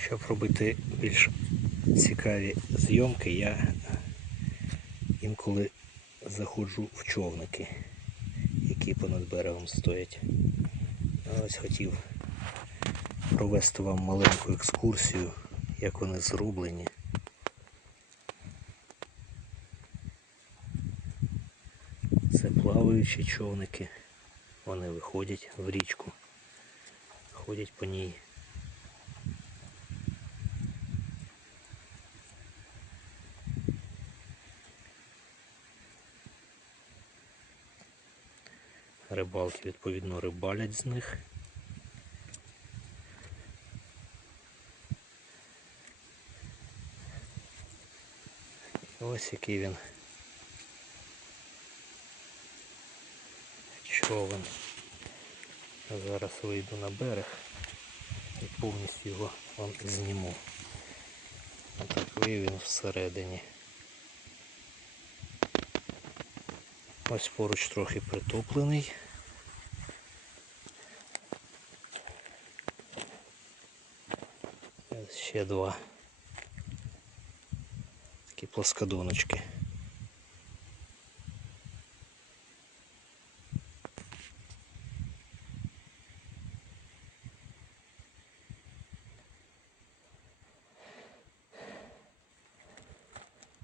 Щоб робити більш цікаві зйомки, я інколи заходжу в човники, які понад берегом стоять. Ось хотів провести вам маленьку екскурсію, як вони зроблені. Це плаваючі човники. Вони виходять в річку, ходять по ній. Рибалки відповідно рибалять з них. Ось який він човен. Зараз вийду на берег і повністю його вам зніму. Отакий він всередині. Ось поруч трохи притоплений. Ще два. Такі плоскодоночки.